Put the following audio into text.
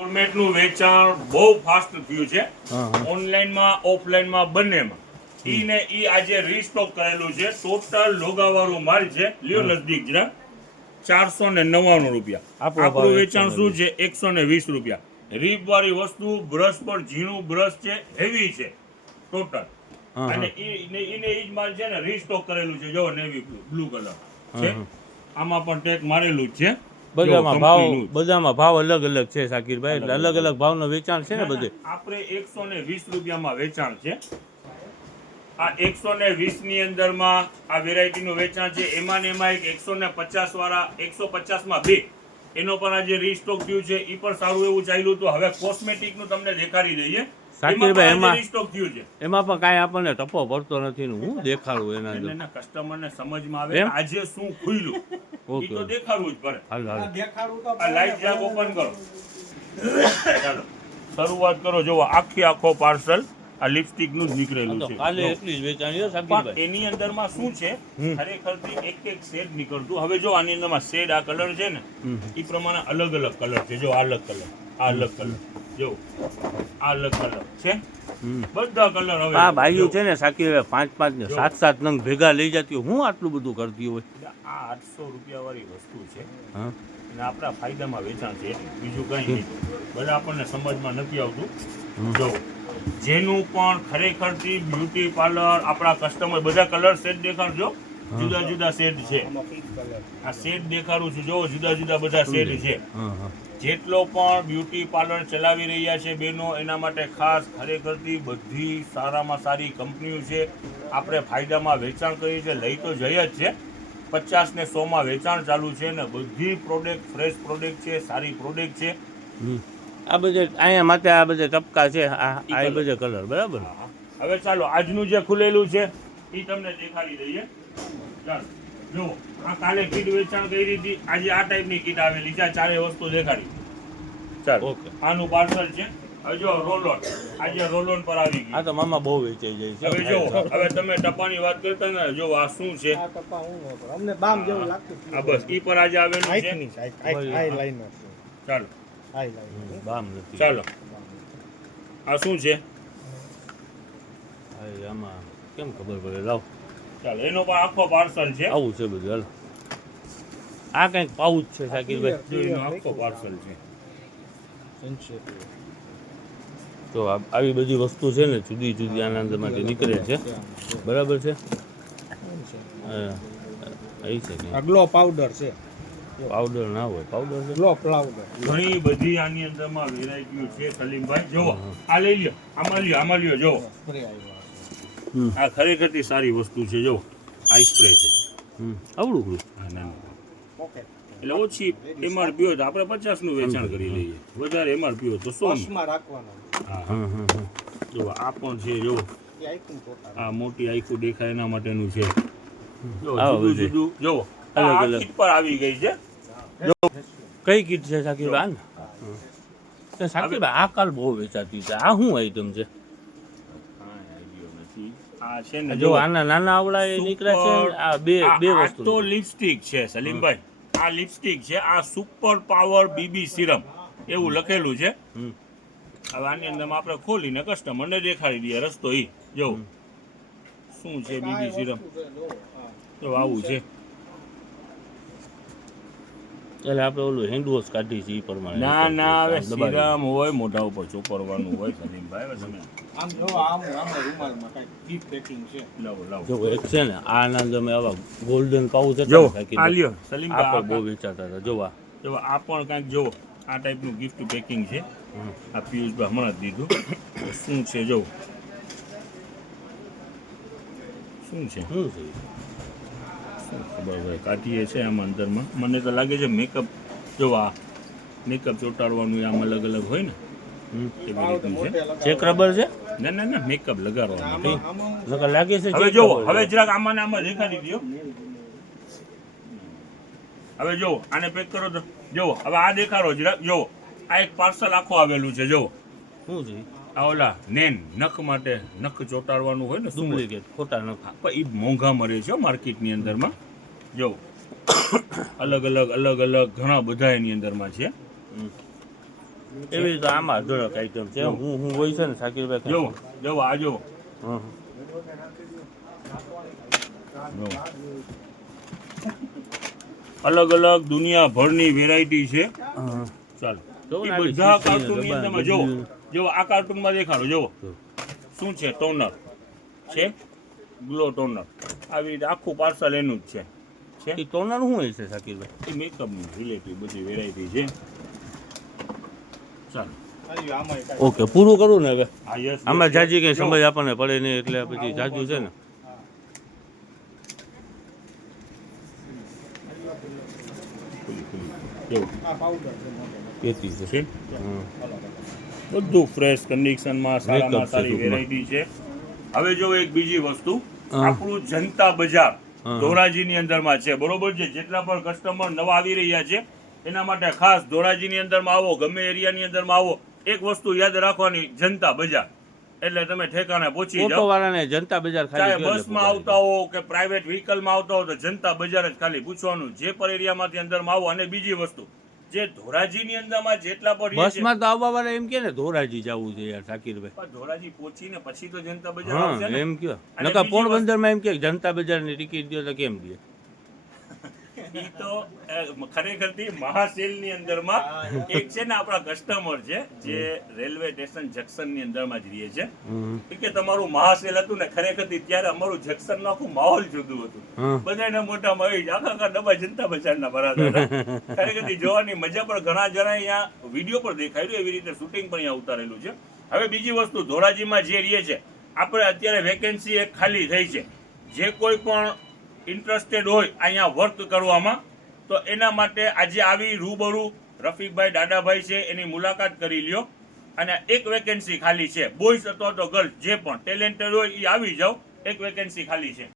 ફોર્મેટનું વેચાણ બહુ ફાસ્ટ થયું છે ઓનલાઈનમાં ઓફલાઈનમાં બંનેમાં. ઈ આજે રીસ્ટોક કરેલું છે. ટોટલ લોગાવાળું માલ છે. લ્યો નજદીક જરા 499 રૂપિયા. આપણું વેચાણ શું છે 120 રૂપિયા. રીપ વાળી વસ્તુ બ્રશ પર ઝીણું બ્રશ છે, હેવી છે ટોટલ. અને ઈ જ માલ છે ને રીસ્ટોક કરેલું છે. જો નેવી બ્લુ કલર છે, આમાં પણ ટેગ મારેલું જ છે. બધામાં ભાવ અલગ અલગ છે શાકીરભાઈ, એટલે અલગ અલગ ભાવનો વેચાણ છે ને બધે. આપણે 120 રૂપિયામાં વેચાણ છે. આ 120 ની અંદરમાં આ વેરાયટીનું વેચાણ છે. એમાં ને એમાં એક 150 વાળા 150 માં બે એનો પણ આજે રીસ્ટોક થયું છે. ઈ પણ સારું એવું ચાલ્યું હતું. હવે કોસ્મેટિક નું તમને દેખાડી દઈએ. શાકીરભાઈ એમાં રીસ્ટોક થયું છે. એમાં પણ કાંઈ આપણને ટપો પડતો નથી ને હું દેખાડું એના અંદર કસ્ટમરને સમજમાં આવે આજે શું ખુલ્યું ઈ તો દેખાડવું જ પડે. હાલ આ લાઈટ જાગ ઓપન કરો. ચાલો શરૂઆત કરો. જોવો આખો પાર્સલ આ લિપસ્ટિક નું જ નીકળેલું છે. કાલે એટલી જ વેચાણી છે શાકીરભાઈ. એની અંદરમાં શું છે ખરેખરથી એક શેડ નીકળતું. હવે જો આની અંદરમાં શેડ આ કલર છે ને એ પ્રમાણે અલગ અલગ કલર છે. જો આ અલગ કલર, આ અલગ કલર, જો આ અલગ કલર છે. બધા કલર હવે આ ભાઈઓ છે ને શાકીરભાઈ 5 ને 7 નંગ ભેગા લઈ જતી હોય. હું આટલું બધું કરતી હોય. આ 800 રૂપિયા વાળી વસ્તુ છે અને આપણા ફાયદામાં વેચાણ છે. બીજું કઈ નહીં. બધા આપણને સમજમાં નથી આવતું. જો જેનું પણ ખરેખરથી બ્યુટી પાર્લર આપણા કસ્ટમર બધા કલર સેટ દેખાડજો. જુદા જુદા શેડ છે. આ શેડ દેખાડું છું. જો જુદા જુદા બધા શેડ છે. જેટલો પણ બ્યુટી પાર્લર ચલાવી રહ્યા છે બહેનો, એના માટે ખાસ ખરેખરથી બધી સારામાં સારી કંપનીઓ છે. આપણે ફાયદામાં વેચાણ કરીએ છીએ. લઈ તો જઈ જ છે. 50 ને 100 માં વેચાણ ચાલુ છે ને બધી પ્રોડક્ટ ફ્રેશ પ્રોડક્ટ છે, સારી પ્રોડક્ટ છે. આ બધે અહીંયા માટે આ બધે ટપકા છે. આ બધે કલર બરાબર. હવે ચાલો આજનું જે ખુલેલું છે એ તમને દેખાડી દઈએ. ચાલો જો આ કાલે કીટ વેચાણ કરી હતી. આજે આ ટાઈપની કીટ આવેલી છે. આ ચારે વસ્તુ દેખાડી. ચાલો ઓકે. આનું પાર્સલ છે. હવે જો રોલોન, આજે રોલોન પર આવી ગઈ. આ તો મામા બહુ વેચાઈ જાય છે. હવે જો હવે તમે ટપાની વાત કરતા ને, જો આ શું છે આ ટપા હું નતો અમને બામ જેવું લાગતું. આ બસ ઈ પર આજે આવેલું છે. આઈ લાઈનર ચાલો આઈ લાઈનર બામ નથી. ચાલો આ શું છે આમાં કેમ ખબર પડે? લાવ ચાલો એનો પણ આખો પાર્સલ છે. આવું છે બધું. હાલ આ કંઈક પાઉચ છે શાકીરભાઈ. એનો આખો પાર્સલ છે. તો આવી બધી વસ્તુ છે ને જુદી જુદી આના અંદરમાંથી નીકળે છે. બરાબર છે. અહીં છે આ ગ્લો પાવડર છે. પાવડર ના હોય, પાવડર છે. ગ્લો પાવડર ઘણી બધી આની અંદરમાં વેરાયટીઓ છે. સલીમભાઈ જોવો આ લઈ લ્યો. આમાં લ્યો જોવો. સ્પ્રે આવ્યો આ ખરેખરથી સારી વસ્તુ છે. જો આ સ્પ્રે છે. આવડું ઓકે. એટલે ઓછી એમઆરપી હોય તો આપણે 50 નું વેચાણ કરી લઈએ. વધારે એમઆરપી હોય તો 100 માં રાખવાનો. હા જો આ પણ છે. જો એ આઈકન ફોટા આ મોટી આખું દેખાય એના માટેનું છે. જો આવું જુદું જુદું જો અલગ આ અલગ. કીટ પર આવી ગઈ છે. કઈ કીટ છે શાકીરભાઈ? શાકીરભાઈ આ કાલ બહુ વેચાતી છે. આ શું આઈટમ છે? આ છે ને જો આના નાના આવડા એ નીકળે છે. આ બે વસ્તુ તો લિપસ્ટિક છે સલીમભાઈ. આ લિપસ્ટિક છે. આ સુપર પાવર બીબી સિરમ એવું લખેલું છે. હવે આની અંદર આપણે ખોલીને કસ્ટમરને દેખાડી દઈએ. રસ્તો ઈ જો શું છે બીબી સિરમ. જો આવું છે. એટલે આપણે ઓલું હેન્ડ વોશ કાઢી છે એ પ્રમાણે. ના હવે સિરમ હોય મોઢા ઉપર ચોપરવાનું હોય સલીમભાઈ. હવે તમે આમ જો આમ રૂમાલમાં કઈ ડીપ પેકિંગ છે. લાવો જો એક છે ને આના તમે આવા ગોલ્ડન પાઉચ હતા જો ને શાકીરભાઈ, આ લ્યો આ સલીમભાઈ. પણ બહુ વેચાતા હતા. જોવા જો આ પણ કાંઈક જો આ ટાઈપનું ગિફ્ટ પેકિંગ છે. આ પિયુષભાઈ હમણાં જ દીધું. શું છે જો શું છે શું છે? શું ખબર હોય કાઢીએ છે આમાં અંદરમાં. મને તો લાગે છે મેકઅપ. જો આ મેકઅપ ચોંટાડવાનું આમ અલગ અલગ હોય ને એવી રીતનું છે. ચેક રબર છે. ના મેકઅપ લગાડવાનું. નકર લાગે છે હવે check જો rubber. હવે જરાક આમાં ને આમાં દેખાડી દો. હવે જો આને પેક કરો તો જો હવે આ દેખાડો જરાક. જો આ એક પાર્સલ આખો આવેલું છે. જો શું છે? આ ઓલા નેન નખ માટે નખ ચોંટાડવાનું હોય ને ડુપ્લિકેટ ખોટા નખ. પણ એ મોંઘા મળે છે માર્કેટની અંદરમાં. જો અલગ અલગ ઘણા બધા એની અંદરમાં છે. એવી રીતે આમાં અઢળક આઈટમ છે હું હોય છે ને શાકીરભાઈ જો જો આ જો હં. અલગ અલગ દુનિયાભરની વેરાયટી છે હં. ચાલો જોવો ને એ આવી બધા શીશી ને કાર્ટૂનની રબાર અંદરમાં જોવો બધું. જો આ કાર્ટૂનમાં દેખાડો જોવો જો. શું છે ટોનર છે ગ્લો ટોનર આવી રીતે આખું પાર્સલ એનું જ છે એ ટોનર શું હોય છે શાકીરભાઈ? એ મેકઅપની રિલેટિવ બધી વેરાયટી છે ચાલો હજી આમાંય કાંઈ ઓકે પૂરું કરું ને હવે આ યસ આમાં જાજી કંઈ સમજ આપણને પડે નહીં એટલે પછી જાજુ છે ને આ પાવડર છે મોટો. એથી છે છે હં. બધું ફ્રેશ કન્ડિશનમાં સારામાં Makeup છે સારી ટૂંકમાં. વેરાયટી છે હવે જો એક બીજી વસ્તુ હા. આપણું જનતા બજાર હા. ધોરાજીની અંદરમાં છે બરોબર છે જેટલા પણ કસ્ટમર નવા આવી રહ્યા છે એના માટે ખાસ ધોરાજીની અંદરમાં આવો ગમે એરિયાની અંદરમાં આવો એક વસ્તુ યાદ રાખવાની જનતા બજાર એટલે તમે ઠેકાણે પહોંચી ઓટો જાઓ વાળાને જનતા બજાર ચાહે ખાલી બસમાં આવતા હો કે પ્રાઇવેટ વ્હીકલમાં આવતા હો તો જનતા બજાર જ ખાલી પૂછવાનું જે પર એરિયામાંથી અંદરમાં આવો અને બીજી વસ્તુ જે ધોરાજીની અંદરમાં જેટલા પણ રહે છે, બસમાં તો આવવા વાળા એમ કે ને ધોરાજી જવું છે યાર શાકીરભાઈ પણ ધોરાજી પહોંચીને પછી તો જનતા બજાર આવશે હા ને એમ કયો અને નકા બીજી પોરબંદરમાં એમ કે જનતા બજારની ટિકિટ દો તો કેમ દે ઈ તો ખરેખરથી મહાસેલની અંદરમાં એક છે ને આપણા કસ્ટમર છે જે રેલવે સ્ટેશન જંકશનની અંદરમાં જ રહે છે હમ. ઈ કે તમારું મહાસેલ હતું ને ખરેખરથી ત્યારે અમારું જંકશનનું આખું માહોલ જુદું હતું હા. બધાને મોટામાં આવી જ આખા ડબ્બા જનતા બજારના ભરાતા હતા ખરેખરથી જોવાની મજા પણ ઘણા જણા અહીંયા વિડીયો પર દેખાયું એવી રીતે શૂટિંગ પણ અહીંયા ઉતારેલું છે હવે બીજી વસ્તુ ધોરાજીમાં જે રહે છે આપણે અત્યારે વેકેન્સી એક ખાલી થઈ છે જે કોઈ પણ ઇન્ટરેસ્ટેડ હોય અહીંયા વર્ક કરવામાં તો એના માટે આજે આવી રૂબરૂ રફીકભાઈ દાદાભાઈ છે એની મુલાકાત કરી લ્યો અને એક વેકેન્સી ખાલી છે બોયઝ અથવા તો ગર્લ્સ જે પણ ટેલેન્ટેડ હોય એ આવી જાઓ એક વેકેન્સી ખાલી છે